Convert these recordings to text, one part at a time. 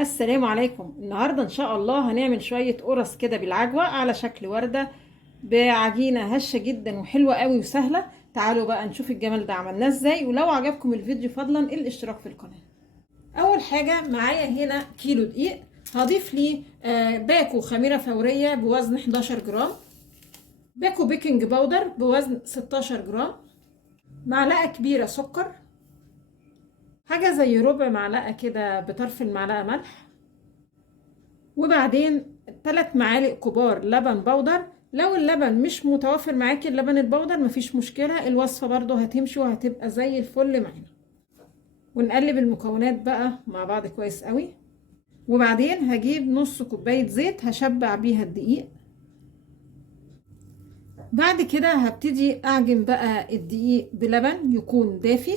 السلام عليكم. النهاردة ان شاء الله هنعمل شوية قرص كده بالعجوة على شكل وردة بعجينة هشة جدا وحلوة قوي وسهلة. تعالوا بقى نشوف الجمال ده عملناه ازاي، ولو عجبكم الفيديو فضلا الاشتراك في القناة. اول حاجة معايا هنا كيلو دقيق، هضيف لي باكو خميرة فورية بوزن 11 جرام، باكو بيكنج باودر بوزن 16 جرام، معلقة كبيرة سكر، حاجة زي ربع معلقة كده بطرف المعلقة ملح، وبعدين 3 معالق كبار لبن بودر. لو اللبن مش متوفر معاكي اللبن البودر مفيش مشكلة، الوصفة برضو هتمشي وهتبقى زي الفل معانا. ونقلب المكونات بقى مع بعض كويس قوي. وبعدين هجيب نص كوباية زيت هشبع بيها الدقيق. بعد كده هبتدي اعجن بقى الدقيق بلبن يكون دافي،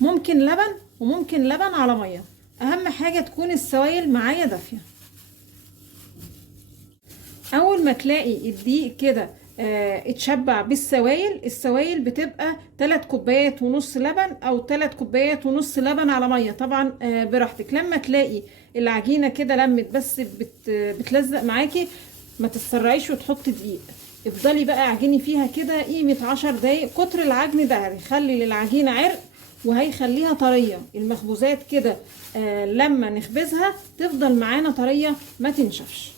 ممكن لبن وممكن لبن على مية، اهم حاجة تكون السوائل معايا دافية. اول ما تلاقي الدقيق كده اتشبع بالسوائل، السوائل بتبقى 3 كوبايات ونص لبن او 3 كوبايات ونص لبن على ميه، طبعا براحتك. لما تلاقي العجينه كده لمت بس بتلزق معاكي، ما تتسرعيش وتحطي دقيق، افضلي بقى اعجني فيها كده قيمه 10 دقايق. كتر العجن ده هيخلي للعجينه عرق وهيخليها طريه. المخبوزات كده لما نخبزها تفضل معانا طريه ما تنشفش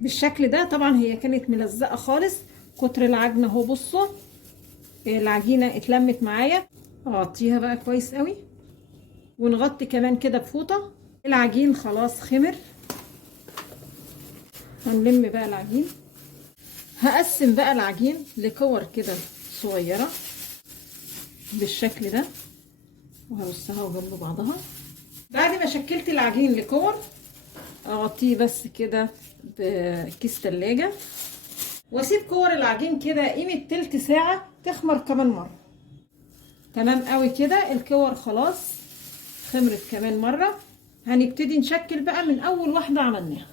بالشكل ده. طبعا هي كانت ملزقه خالص كتر العجن اهو. بصوا العجينه اتلمت معايا، اغطيها بقى كويس قوي ونغطي كمان كده بفوطه. العجين خلاص خمر، هنلم بقى العجين. هقسم بقى العجين لكور كده صغيره بالشكل ده وهرصها جنب بعضها. بعد ما شكلت العجين لكور اغطيه بس كده بكيس تلاجة واسيب كور العجين كده قيمة تلت ساعة تخمر كمان مرة. تمام قوي كده، الكور خلاص خمرت كمان مرة. هنبتدي نشكل بقى من اول واحدة عملناها،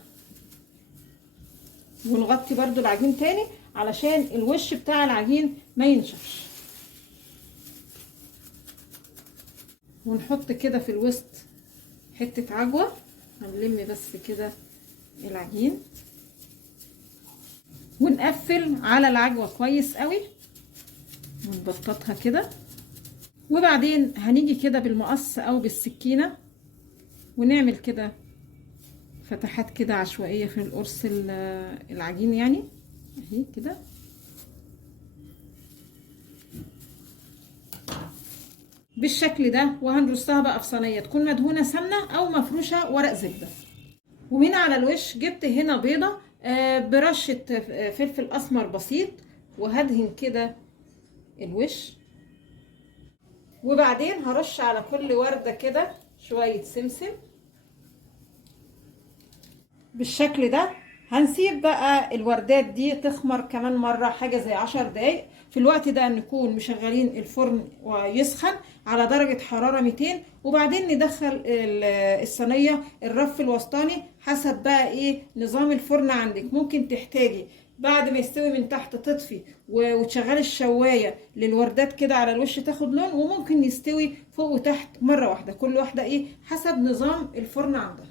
ونغطي برضو العجين تاني علشان الوش بتاع العجين ما ينشفش. ونحط كده في الوسط حتة عجوة، هنلم بس كده العجين ونقفل على العجوة كويس قوي ونبططها كده. وبعدين هنيجي كده بالمقص او بالسكينة ونعمل كده فتحات كده عشوائية في القرص العجين، يعني اهي كده. بالشكل ده، وهنرصها بقى في صينية تكون مدهونة سمنة او مفروشة ورق زبدة. ومن على الوش جبت هنا بيضة برشة فلفل اسمر بسيط، وهدهن كده الوش. وبعدين هرش على كل وردة كده شوية سمسم بالشكل ده. هنسيب بقى الوردات دي تخمر كمان مرة حاجة زي 10 دقايق. في الوقت ده نكون مشغلين الفرن ويسخن على درجة حرارة 200، وبعدين ندخل الصينية الرف الوسطاني حسب بقى ايه نظام الفرن عندك. ممكن تحتاجي بعد ما يستوي من تحت تطفي وتشغلي الشواية للوردات كده على الوش تاخد لون، وممكن يستوي فوق وتحت مرة واحدة، كل واحدة ايه حسب نظام الفرن عندها.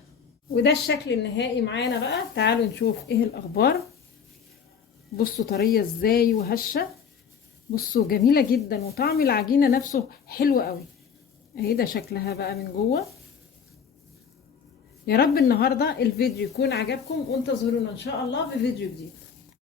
وده الشكل النهائي معانا بقى. تعالوا نشوف ايه الاخبار. بصوا طريه ازاي وهشه، بصوا جميله جدا، وطعم العجينه نفسه حلو قوي اهي. ده شكلها بقى من جوه. يا رب النهارده الفيديو يكون عجبكم، وانتظرونا ان شاء الله في فيديو جديد.